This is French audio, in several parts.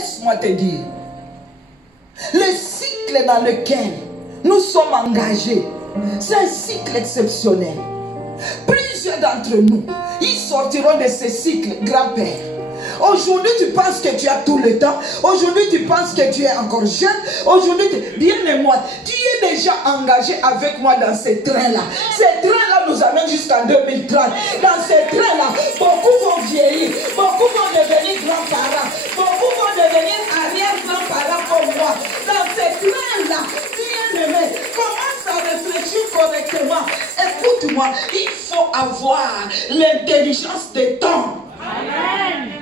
laisse-moi te dire, le cycle dans lequel nous sommes engagés, c'est un cycle exceptionnel. Plusieurs d'entre nous, ils sortiront de ce cycle, grand-père. Aujourd'hui, tu penses que tu as tout le temps. Aujourd'hui, tu penses que tu es encore jeune. Aujourd'hui, bien-aimé, tu es déjà engagé avec moi dans ce train-là. Ce train-là nous amène jusqu'en 2030. Dans ce train-là, beaucoup vont vieillir. Beaucoup vont devenir grands-parents. Beaucoup vont devenir arrière-grands-parents comme moi. Dans ce train-là, bien-aimé, commence à réfléchir correctement. Écoute-moi, il faut avoir l'intelligence des temps. Amen.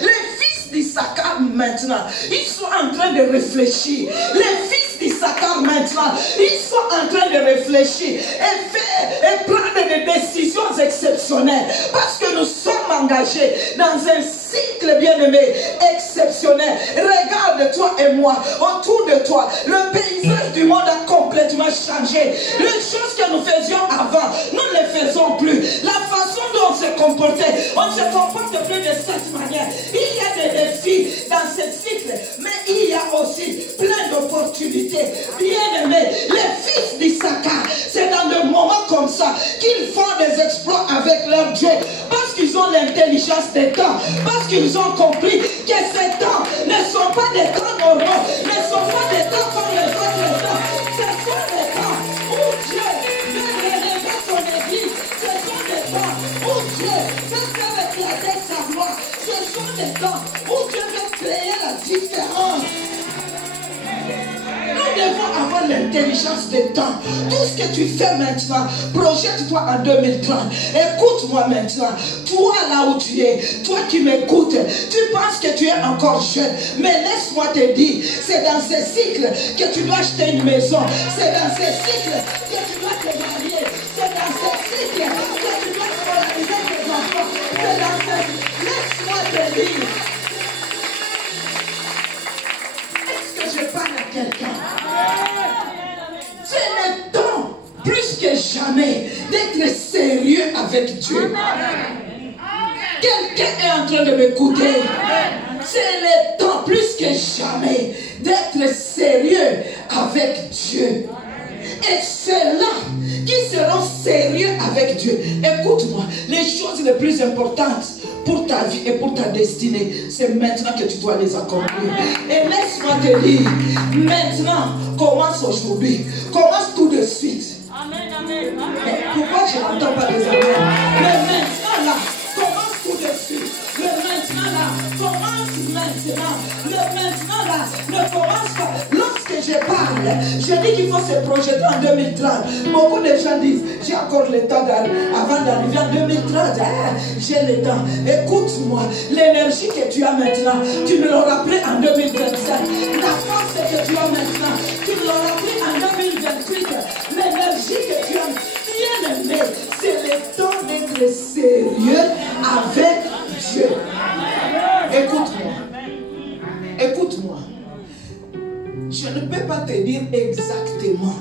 Les fils d'Issachar maintenant, ils sont en train de réfléchir. Les fils d'Issachar maintenant, ils sont en train de réfléchir et prendre des décisions exceptionnelles. Parce que nous sommes engagés dans un cycle bien-aimé exceptionnel. Regarde toi et moi, autour de toi, le paysage du monde a complètement changé. Les choses que nous faisions avant, nous ne les faisons plus. La façon dont on se comportait, on ne se comporte plus de cette manière. Il y a des défis dans ce cycle, mais il y a aussi plein d'opportunités. Bien-aimés, les fils d'Issachar, c'est dans des moments comme ça qu'ils font des exploits avec leur Dieu. Parce qu'ils ont l'intelligence des temps. Parce qu'ils ont compris que ces temps ne sont pas des temps normaux, ne sont pas des temps comme les autres temps. Ce sont des temps où Dieu veut relever son église. Ce sont des temps où Dieu veut faire éclater sa gloire. Ce sont des temps où Dieu veut créer la différence. Nous devons avoir l'intelligence des temps. Tout ce que tu fais maintenant, projette-toi en 2030. Écoute-moi maintenant. Toi là où tu es, toi qui m'écoutes, tu penses que tu es encore jeune. Mais laisse-moi te dire, c'est dans ce cycle que tu dois acheter une maison. C'est dans ce cycle que tu dois te marier. C'est dans ce cycle que tu dois scolariser tes enfants. C'est dans ce... Laisse-moi te dire. Est-ce que je parle à quelqu'un? C'est le temps, plus que jamais, d'être sérieux avec Dieu. Quelqu'un est en train de m'écouter. C'est le temps, plus que jamais, d'être sérieux avec Dieu. Et ceux-là qui seront sérieux avec Dieu, écoute-moi, les choses les plus importantes pour ta vie et pour ta destinée, c'est maintenant que tu dois les accomplir. Et laisse-moi te dire, maintenant, commence aujourd'hui, commence tout de suite. Amen, amen, amen. Mais pourquoi je n'entends pas des amens? Mais maintenant là, commence tout de suite. Le maintenant là, commence maintenant. Le maintenant là, ne commence pas. Lorsque je parle, je dis qu'il faut se projeter en 2030. Beaucoup de gens disent, j'ai encore le temps avant d'arriver en 2030. J'ai le temps. Écoute-moi, l'énergie que tu as maintenant, tu ne l'auras plus en 2027. La force que tu as maintenant, tu ne l'auras plus en 2028. L'énergie que tu as, bien aimé, c'est le temps d'être sérieux avec Dieu. Écoute-moi. Écoute-moi. Je ne peux pas te dire exactement,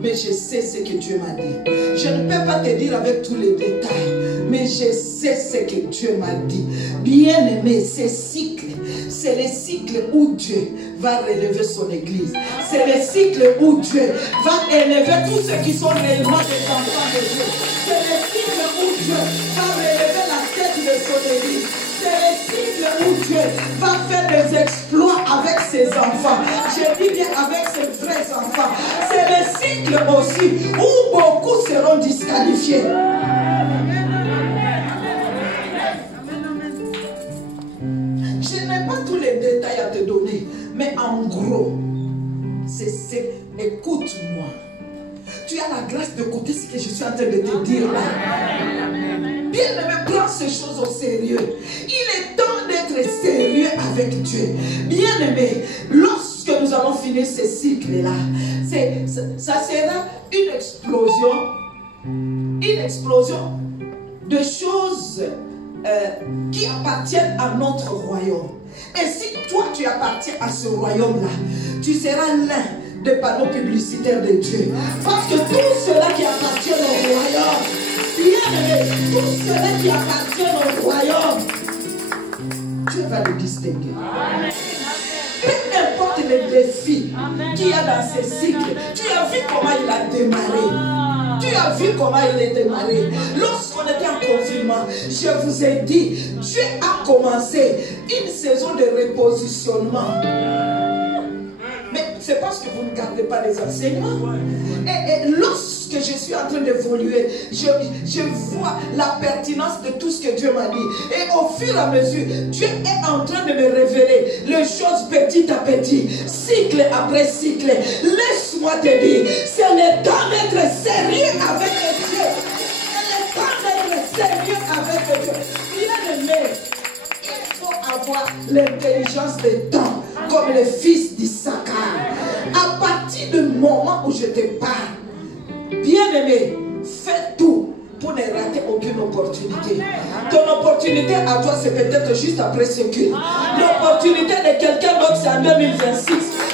mais je sais ce que Dieu m'a dit. Je ne peux pas te dire avec tous les détails, mais je sais ce que Dieu m'a dit. Bien-aimé, ce cycle, c'est le cycle où Dieu va relever son église. C'est le cycle où Dieu va élever tous ceux qui sont réellement des enfants de Dieu. C'est le cycle où Dieu va relever la tête de son église. C'est le cycle où Dieu va faire des exploits avec ses enfants. Je dis bien avec ses vrais enfants. C'est le cycle aussi où beaucoup seront disqualifiés. Je n'ai pas tous les détails à te donner, mais en gros, c'est écoute-moi. Tu as la grâce d'écouter ce que je suis en train de te dire là. Bien-aimé, prends ces choses au sérieux. Il est temps d'être sérieux avec Dieu. Bien-aimé, lorsque nous allons finir ce cycle-là, ça sera une explosion de choses qui appartiennent à notre royaume. Et si toi tu appartiens à ce royaume-là, tu seras l'un des panneaux publicitaires de Dieu. Parce que tout cela qui appartient au royaume, bien aimé, tout cela qui appartient au royaume, Dieu va le distinguer. Peu importe les défis qu'il y a dans ces cycles, tu as vu comment il a démarré. Tu as vu comment il est démarré. Lorsqu'on était en confinement, je vous ai dit, Dieu a commencé une saison de repositionnement. Mais c'est parce que vous ne gardez pas les enseignements. Et lorsque je suis en train d'évoluer, je vois la pertinence de tout ce que Dieu m'a dit. Et au fur et à mesure, Dieu est en train de me révéler les choses petit à petit, cycle après cycle. Laisse-moi te dire, c'est le temps d'être sérieux avec Dieu. C'est le temps d'être sérieux avec Dieu. Bien-aimé, il faut avoir l'intelligence des temps, comme le fils d'Issachar. À partir du moment où je te parle, bien-aimé, fais tout pour ne rater aucune opportunité. Ton opportunité à toi, c'est peut-être juste après ce culte. L'opportunité de quelqu'un d'autre, c'est en 2026.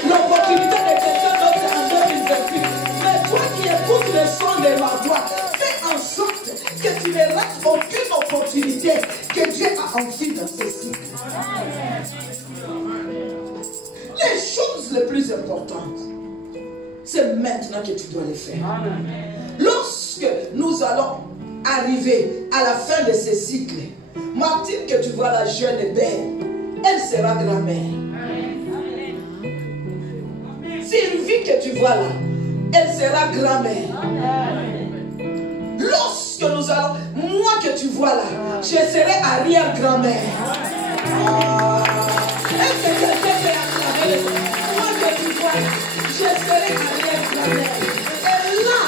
L'opportunité de quelqu'un d'autre, c'est en 2028. Mais toi qui écoutes le son de ma voix, fais en sorte que tu ne rates aucune opportunité que Dieu a envie dans ce cycle. Les choses les plus importantes, c'est maintenant que tu dois les faire. Lorsque nous allons arriver à la fin de ce cycle, Martine, que tu vois la jeune et belle, elle sera grand-mère. Sylvie, que tu vois là, elle sera grand-mère. Lorsque nous allons, moi que tu vois là, je serai arrière-grand-mère. Est-ce que quelqu'un peut acclamer? Moi que tu vois là, je serai arrière-grand-mère. Et là,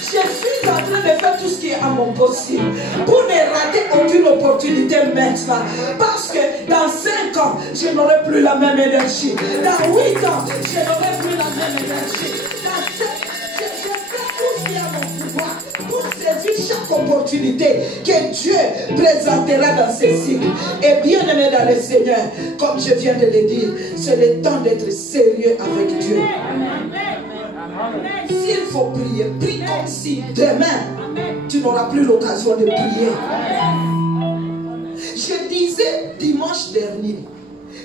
je suis en train de faire tout ce qui est à mon possible pour ne rater aucune opportunité maintenant. Parce que dans 5 ans, je n'aurai plus la même énergie. Dans 8 ans, je n'aurai plus la même énergie. Dans 7 ans, je fais tout ce qui est à mon pouvoir pour saisir chaque opportunité que Dieu présentera dans ces cycles. Et bien aimé dans le Seigneur, comme je viens de le dire, c'est le temps d'être sérieux avec Dieu. S'il faut prier, prie comme si demain tu n'auras plus l'occasion de prier. Je disais dimanche dernier,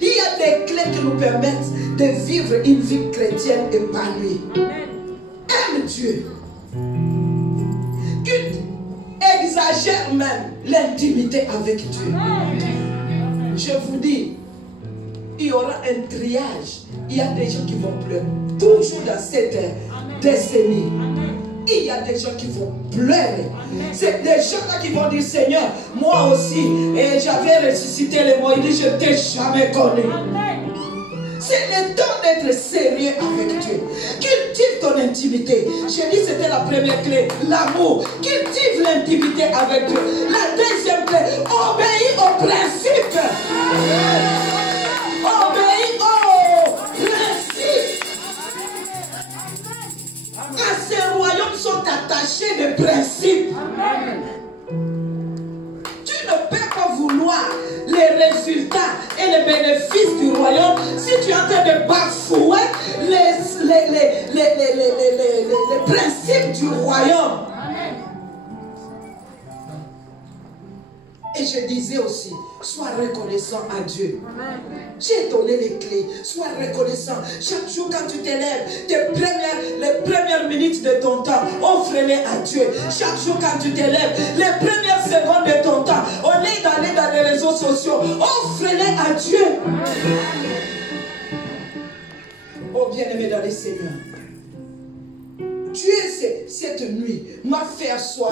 il y a des clés qui nous permettent de vivre une vie chrétienne épanouie. Aime Dieu. Exagère même l'intimité avec Dieu. Je vous dis, il y aura un triage. Il y a des gens qui vont pleurer. Toujours dans cette décennie, il y a des gens qui vont pleurer. C'est des gens là qui vont dire, Seigneur, moi aussi, et j'avais ressuscité les morts. Il dit, je ne t'ai jamais connu. C'est le temps d'être sérieux avec Dieu. Cultive ton intimité. J'ai dit c'était la première clé, l'amour. Cultive l'intimité avec Dieu. La deuxième clé, obéis aux principes. Obéis aux principes. À ces royaumes sont attachés des principes. Tu ne peux pas vouloir les résultats et les bénéfices du royaume si tu es en train de bafouer les principes du royaume. Et je disais aussi, sois reconnaissant à Dieu. J'ai donné les clés. Sois reconnaissant. Chaque jour quand tu t'élèves, les premières minutes de ton temps, offre-les à Dieu. Chaque jour quand tu t'élèves, les premières secondes de ton temps, au lieu d'aller dans les réseaux sociaux, offre-les à Dieu. Oh bien-aimé dans les Seigneurs, Dieu, cette nuit, m'a fait asseoir,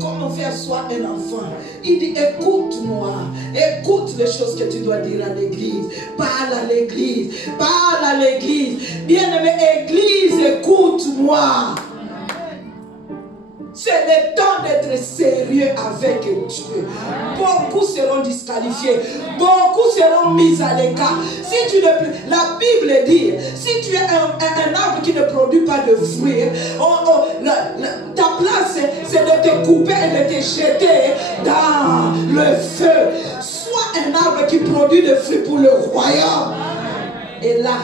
comme on fait asseoir un enfant. Il dit, écoute-moi, écoute les choses que tu dois dire à l'église. Parle à l'église, parle à l'église. Bien-aimé, église, écoute-moi. C'est le temps d'être sérieux avec Dieu. Beaucoup seront disqualifiés. Beaucoup seront mis à l'écart. Si tu ne, la Bible dit, si tu es un arbre qui ne produit pas de fruits, ta place c'est de te couper et de te jeter dans le feu. Sois un arbre qui produit des fruits pour le royaume. Et là,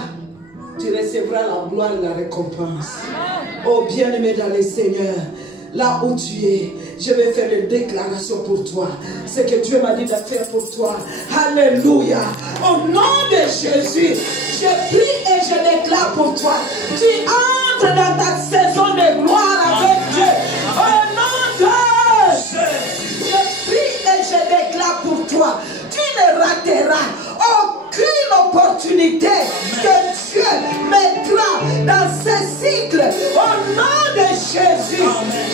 tu recevras la gloire et la récompense. Oh bien-aimé dans le Seigneur, là où tu es, Je vais faire une déclaration pour toi. Ce que Dieu m'a dit de faire pour toi. Alléluia. Au nom de Jésus, je prie et je déclare pour toi. Tu entres dans ta saison de gloire avec Dieu. Au nom de Jésus, je prie et je déclare pour toi. Tu ne rateras aucune opportunité que Dieu mettra dans ce cycle. Au nom de Jésus,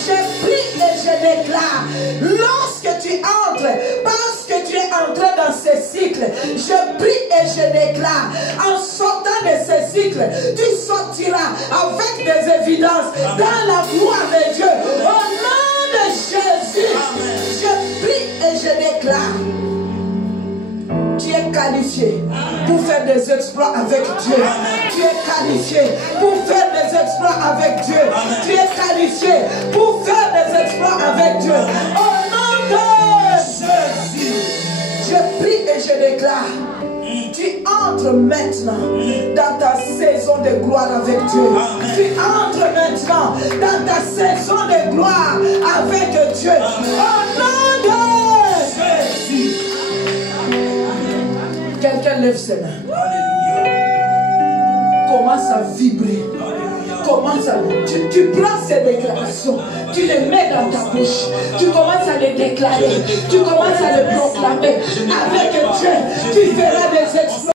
je prie et je déclare, lorsque tu entres, parce que tu es entré dans ce cycle, je prie et je déclare, en sortant de ce cycle, tu sortiras avec des évidences dans la gloire de Dieu. Au nom de Jésus, je prie et je déclare, tu es qualifié pour faire des exploits avec Dieu. Tu es qualifié pour faire des exploits avec Dieu. Tu es qualifié pour faire des exploits avec Dieu. Au nom de Jésus, je prie et je déclare, tu entres maintenant dans ta saison de gloire avec Dieu. Tu entres maintenant dans ta saison de gloire avec Dieu. Au nom de Jésus. Quelqu'un lève ses mains. Commence à vibrer. Commence à... Tu prends ces déclarations. Tu les mets dans ta bouche. Tu commences à les déclarer. Tu commences à les proclamer. Avec Dieu, tu feras des exploits.